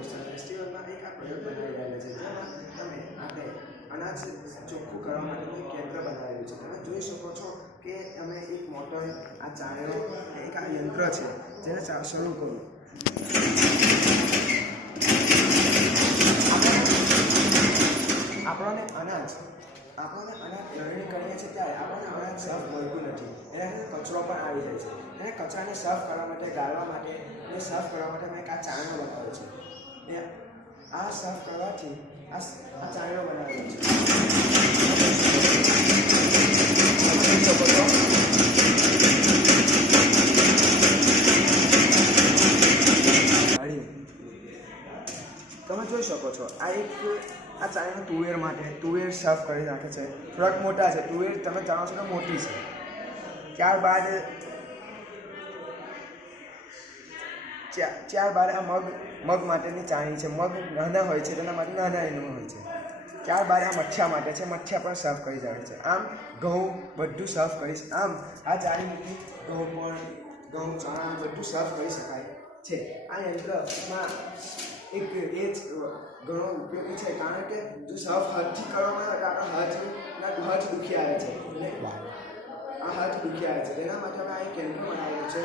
Festival ફેસ્ટિવલમાં એક આ પ્રયોગ બનાવી રહેલો છે જેમાં તમે આપણે અનાજ ચોખ્ખું કરવા માટેનું એક યંત્ર બનાવેલું છે. તમે જોઈ શકો છો કે અમે એક મોટર આ ચાળીઓ એક આ યંત્ર છે જેને શરૂ કરું. આપણને અનાજ લણણી કરીએ છીએ ત્યારે આપણને અનાજ સાફ મળતું નથી. એનાથી કચરો પણ આવી જાય છે. એને કચરાને સાફ કરવા માટે ગાળવા માટે એને સાફ કરવા માટે મેં એક આ ચાળણો બનાવ્યો છે. આ સાફ કરવાથી આ ચાળણો બનાવેલો છે. તમે જોઈ શકો છો આ ચાળણો તુવેર માટે તુવેર સાફ કરી નાખે છે. થોડાક મોટા છે તુવેર, તમે જાણો છો કે મોટી છે. ત્યારબાદ આ મગ માટેની ચાળણી છે. મગ નાના હોય છે તેના માટે નાના એનું હોય છે. ત્યારબાદ આ મઠિયા માટે છે. મઠિયા પણ સાફ કરી જાય છે. આમ ઘઉં બધું સાફ કરીશ. આમ આ ચાળણીથી ઘઉં ચણા બધું સાફ કરી શકાય છે. આ યંત્રમાં એક એ જ ઘણો ઉપયોગી છે કારણ કે જો સાફ હાથથી કરવામાં આવે તો આપણા હાથ દુખી આવે છે. આ હાથ દુખી આવે છે તેના માટે અમે આ એક યંત્ર બનાવેલું છે.